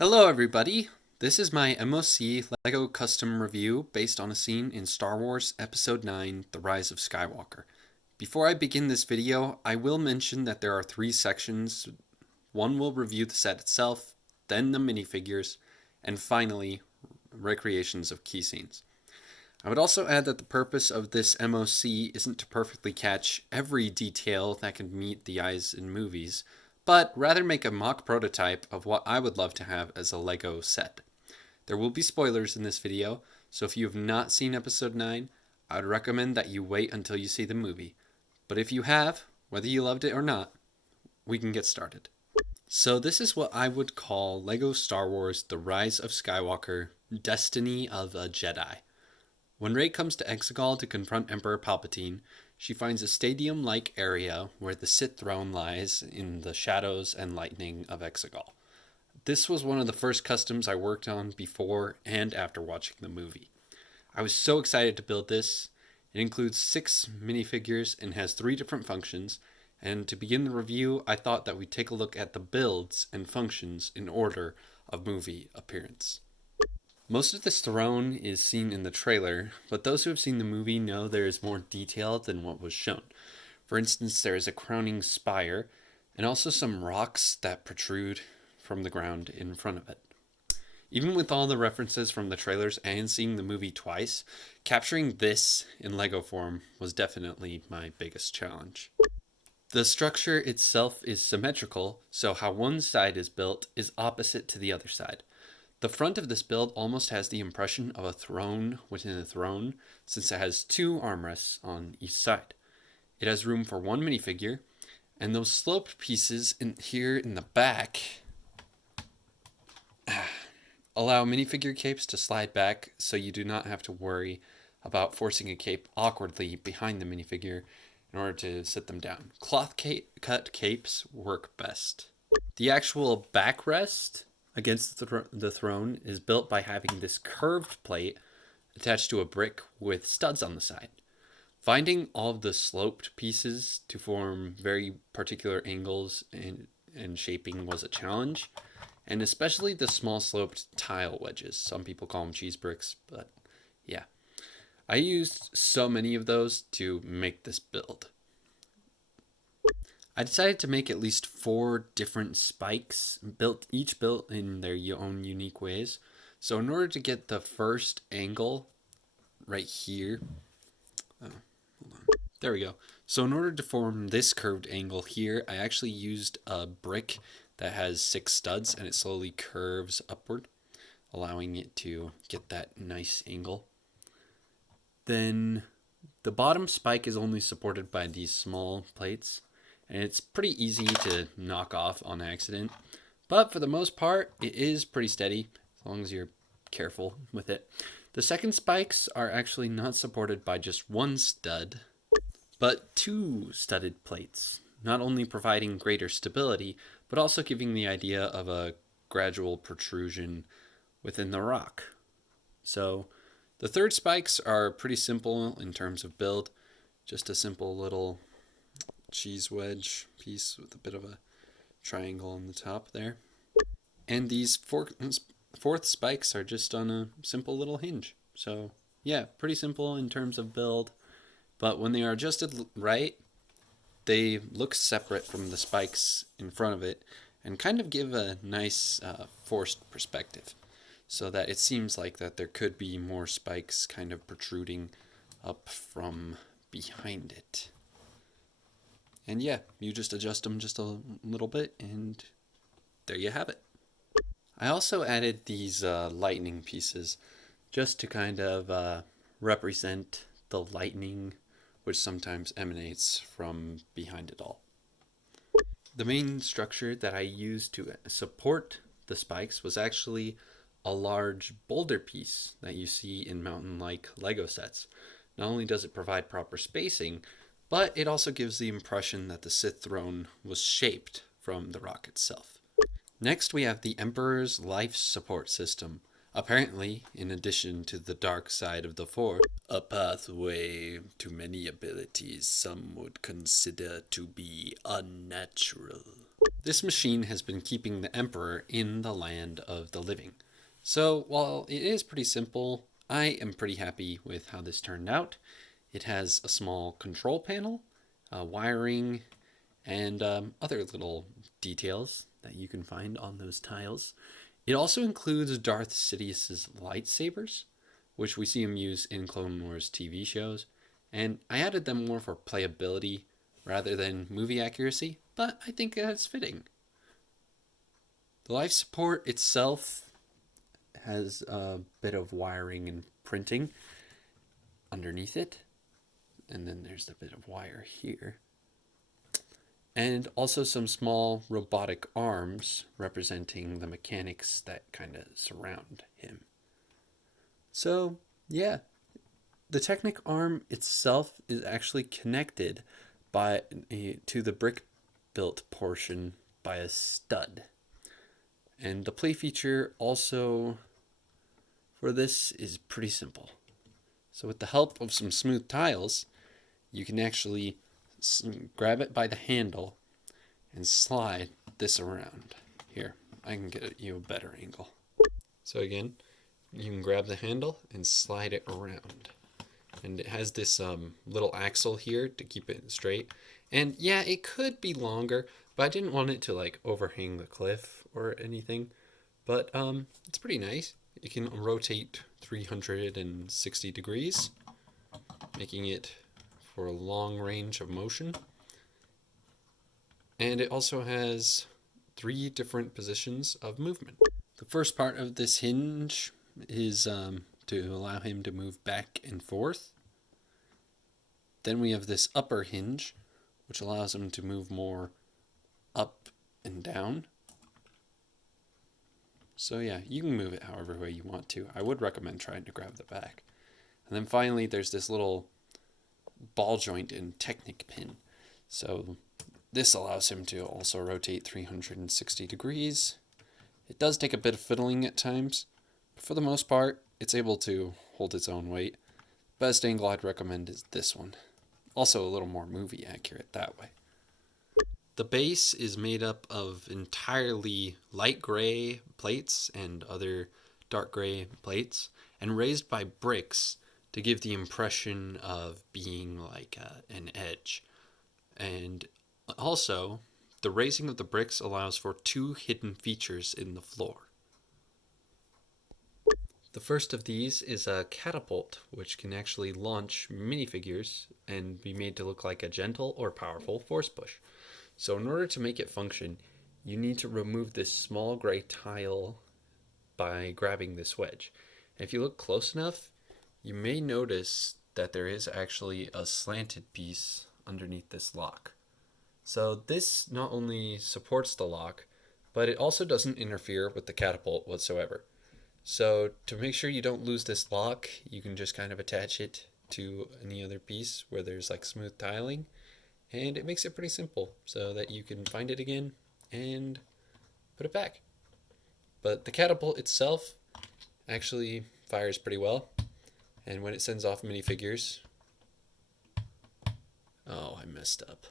Hello everybody! This is my MOC LEGO custom review based on a scene in Star Wars Episode 9, The Rise of Skywalker. Before I begin this video, I will mention that there are three sections. One will review the set itself, then the minifigures, and finally, recreations of key scenes. I would also add that the purpose of this MOC isn't to perfectly catch every detail that can meet the eyes in movies, but rather make a mock prototype of what I would love to have as a LEGO set. There will be spoilers in this video, so if you have not seen Episode 9, I would recommend that you wait until you see the movie. But if you have, whether you loved it or not, we can get started. So this is what I would call LEGO Star Wars The Rise of Skywalker, Destiny of a Jedi. When Rey comes to Exegol to confront Emperor Palpatine, she finds a stadium-like area where the Sith throne lies in the shadows and lightning of Exegol. This was one of the first customs I worked on before and after watching the movie. I was so excited to build this. It includes 6 minifigures and has 3 different functions, and to begin the review, I thought that we'd take a look at the builds and functions in order of movie appearance. Most of this throne is seen in the trailer, but those who have seen the movie know there is more detail than what was shown. For instance, there is a crowning spire, and also some rocks that protrude from the ground in front of it. Even with all the references from the trailers and seeing the movie twice, capturing this in LEGO form was definitely my biggest challenge. The structure itself is symmetrical, so how one side is built is opposite to the other side. The front of this build almost has the impression of a throne within a throne, since it has 2 armrests on each side. It has room for 1 minifigure, and those sloped pieces here in the back allow minifigure capes to slide back, so you do not have to worry about forcing a cape awkwardly behind the minifigure in order to sit them down. Cloth cut capes work best. The actual backrest against the throne is built by having this curved plate attached to a brick with studs on the side. Finding all of the sloped pieces to form very particular angles and shaping was a challenge, and especially the small sloped tile wedges. Some people call them cheese bricks, but yeah. I used so many of those to make this build. I decided to make at least 4 different spikes, each built in their own unique ways. So in order to get the first angle right here, hold on. There we go. So in order to form this curved angle here, I actually used a brick that has 6 studs and it slowly curves upward, allowing it to get that nice angle. Then the bottom spike is only supported by these small plates, and it's pretty easy to knock off on accident. But for the most part, it is pretty steady, as long as you're careful with it. The second spikes are actually not supported by just 1 stud, but 2 studded plates, not only providing greater stability, but also giving the idea of a gradual protrusion within the rock. So the third spikes are pretty simple in terms of build, just a simple little cheese wedge piece with a bit of a triangle on the top there. And these fourth spikes are just on a simple little hinge. So yeah, pretty simple in terms of build, but when they are adjusted right, they look separate from the spikes in front of it and kind of give a nice forced perspective, so that it seems like that there could be more spikes kind of protruding up from behind it. And yeah, you just adjust them just a little bit, and there you have it. I also added these lightning pieces just to kind of represent the lightning which sometimes emanates from behind it all. The main structure that I used to support the spikes was actually a large boulder piece that you see in mountain-like LEGO sets. Not only does it provide proper spacing, but it also gives the impression that the Sith throne was shaped from the rock itself. Next, we have the Emperor's life support system. Apparently, in addition to the dark side of the Force, a pathway to many abilities some would consider to be unnatural. This machine has been keeping the Emperor in the land of the living. So while it is pretty simple, I am pretty happy with how this turned out. It has a small control panel, wiring, and other little details that you can find on those tiles. It also includes Darth Sidious's lightsabers, which we see him use in Clone Wars TV shows, and I added them more for playability rather than movie accuracy, but I think that's fitting. The life support itself has a bit of wiring and printing underneath it, and then there's a bit of wire here. And also some small robotic arms representing the mechanics that kind of surround him. So, yeah, the Technic arm itself is actually connected to the brick built portion by a stud. And the play feature also for this is pretty simple. So with the help of some smooth tiles, you can actually grab it by the handle and slide this around. Here, I can get you a better angle. So again, you can grab the handle and slide it around. And it has this little axle here to keep it straight. And yeah, it could be longer, but I didn't want it to like overhang the cliff or anything. But it's pretty nice. It can rotate 360 degrees, making it for a long range of motion. And it also has 3 different positions of movement. The first part of this hinge is to allow him to move back and forth. Then we have this upper hinge, which allows him to move more up and down. So yeah, you can move it however way you want to. I would recommend trying to grab the back. And then finally, there's this little ball joint and Technic pin. So this allows him to also rotate 360 degrees. It does take a bit of fiddling at times, but for the most part, it's able to hold its own weight. Best angle I'd recommend is this one. Also a little more movie accurate that way. The base is made up of entirely light gray plates and other dark gray plates, and raised by bricks to give the impression of being like an edge. And also, the raising of the bricks allows for 2 hidden features in the floor. The first of these is a catapult, which can actually launch minifigures and be made to look like a gentle or powerful force push. So in order to make it function, you need to remove this small gray tile by grabbing this wedge. And if you look close enough, you may notice that there is actually a slanted piece underneath this lock. So this not only supports the lock, but it also doesn't interfere with the catapult whatsoever. So to make sure you don't lose this lock, you can just kind of attach it to any other piece where there's like smooth tiling. And it makes it pretty simple so that you can find it again and put it back. But the catapult itself actually fires pretty well. And when it sends off minifigures... Oh, I messed up.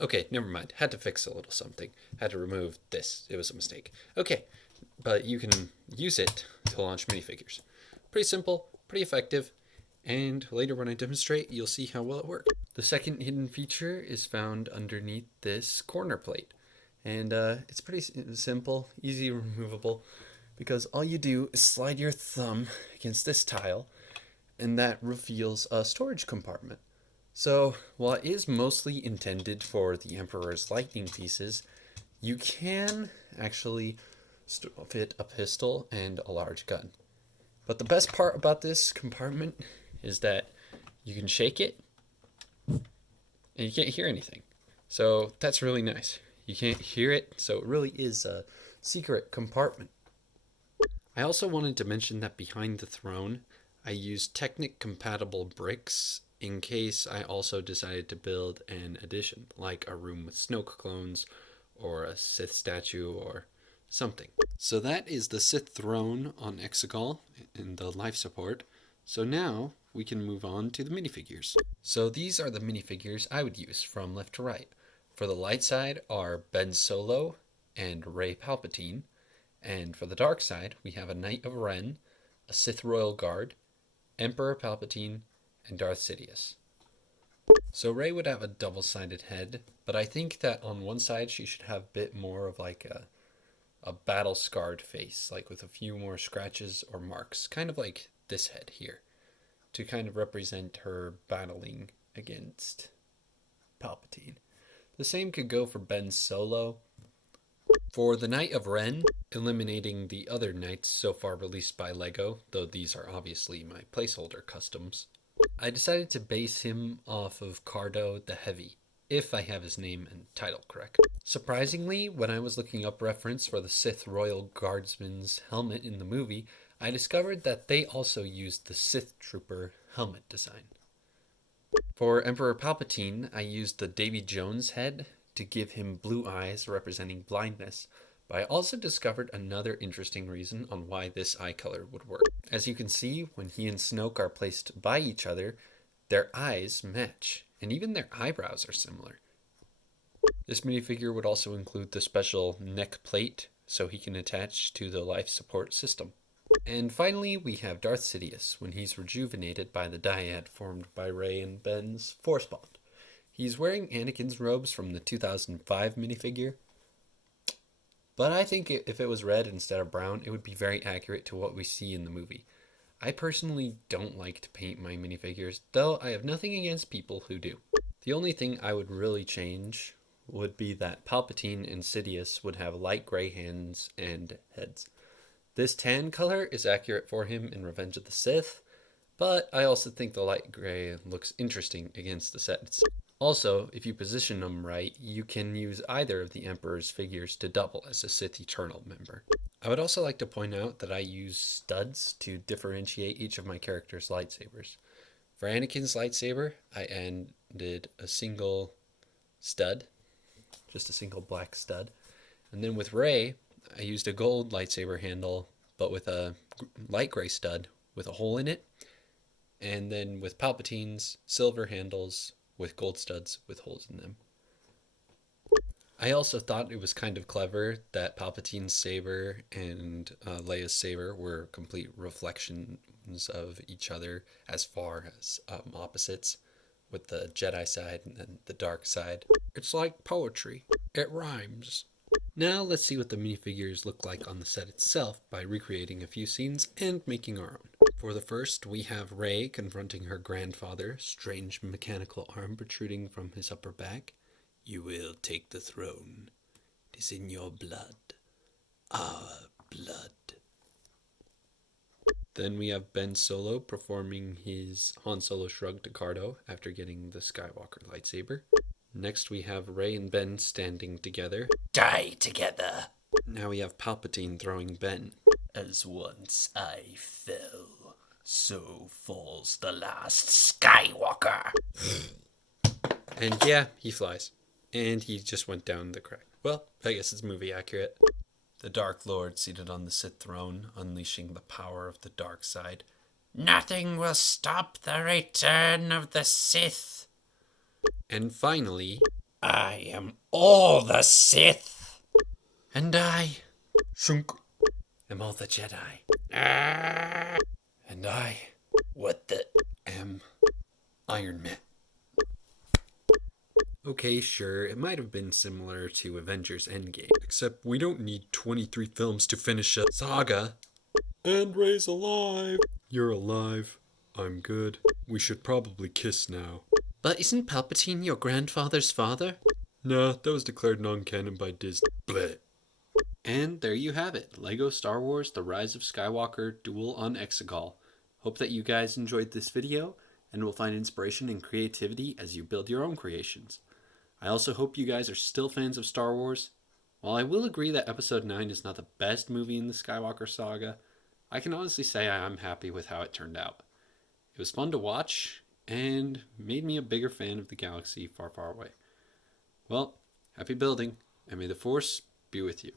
Okay, never mind. Had to fix a little something. Had to remove this. It was a mistake. Okay, but you can use it to launch minifigures. Pretty simple, pretty effective. And later when I demonstrate, you'll see how well it works. The second hidden feature is found underneath this corner plate. And it's pretty simple, easy removable, because all you do is slide your thumb against this tile, and that reveals a storage compartment. So while it is mostly intended for the Emperor's lightning pieces, you can actually fit a pistol and a large gun. But the best part about this compartment is that you can shake it and you can't hear anything. So that's really nice. You can't hear it, so it really is a secret compartment. I also wanted to mention that behind the throne, I used Technic compatible bricks in case I also decided to build an addition, like a room with Snoke clones or a Sith statue or something. So that is the Sith throne on Exegol in the life support. So now we can move on to the minifigures. So these are the minifigures I would use from left to right. For the light side are Ben Solo and Rey Palpatine, and for the dark side we have a Knight of Ren, a Sith Royal Guard, Emperor Palpatine, and Darth Sidious. So Rey would have a double-sided head, but I think that on one side she should have a bit more of like a battle-scarred face, like with a few more scratches or marks, kind of like this head here, to kind of represent her battling against Palpatine. The same could go for Ben Solo. For the Knight of Ren, eliminating the other knights so far released by LEGO, though these are obviously my placeholder customs, I decided to base him off of Cardo the Heavy, if I have his name and title correct. Surprisingly, when I was looking up reference for the Sith Royal Guardsman's helmet in the movie, I discovered that they also used the Sith Trooper helmet design. For Emperor Palpatine, I used the Davy Jones head to give him blue eyes representing blindness, but I also discovered another interesting reason on why this eye color would work. As you can see, when he and Snoke are placed by each other, their eyes match, and even their eyebrows are similar. This minifigure would also include the special neck plate, so he can attach to the life support system. And finally, we have Darth Sidious when he's rejuvenated by the dyad formed by Rey and Ben's Force Bond. He's wearing Anakin's robes from the 2005 minifigure, but I think if it was red instead of brown, it would be very accurate to what we see in the movie. I personally don't like to paint my minifigures, though I have nothing against people who do. The only thing I would really change would be that Palpatine and Sidious would have light gray hands and heads. This tan color is accurate for him in Revenge of the Sith, but I also think the light gray looks interesting against the sets. Also, if you position them right, you can use either of the Emperor's figures to double as a Sith Eternal member. I would also like to point out that I use studs to differentiate each of my characters' lightsabers. For Anakin's lightsaber, I added a single stud, just a single black stud. And then with Rey, I used a gold lightsaber handle, but with a light gray stud with a hole in it. And then with Palpatine's, silver handles with gold studs with holes in them. I also thought it was kind of clever that Palpatine's saber and Leia's saber were complete reflections of each other as far as opposites, with the Jedi side and then the dark side. It's like poetry. It rhymes. Now let's see what the minifigures look like on the set itself by recreating a few scenes and making our own. For the first, we have Rey confronting her grandfather, strange mechanical arm protruding from his upper back. You will take the throne. It is in your blood. Our blood. Then we have Ben Solo performing his Han Solo shrug to Cardo after getting the Skywalker lightsaber. Next we have Rey and Ben standing together. Die together! Now we have Palpatine throwing Ben. As once I fell, so falls the last Skywalker. And yeah, he flies. And he just went down the crack. Well, I guess it's movie accurate. The Dark Lord seated on the Sith throne, unleashing the power of the dark side. Nothing will stop the return of the Sith. And finally, I am all the Sith. And I, Shunk, am all the Jedi. And I, what the, am Iron Man. Okay, sure, it might have been similar to Avengers Endgame, except we don't need 23 films to finish a saga. And Rey's alive. You're alive. I'm good. We should probably kiss now. But isn't Palpatine your grandfather's father? Nah, that was declared non-canon by Disney. Bleh. And there you have it. LEGO Star Wars The Rise of Skywalker Duel on Exegol. Hope that you guys enjoyed this video and will find inspiration and creativity as you build your own creations. I also hope you guys are still fans of Star Wars. While I will agree that Episode 9 is not the best movie in the Skywalker Saga, I can honestly say I am happy with how it turned out. It was fun to watch, and made me a bigger fan of the galaxy far, far away. Well, happy building, and may the Force be with you.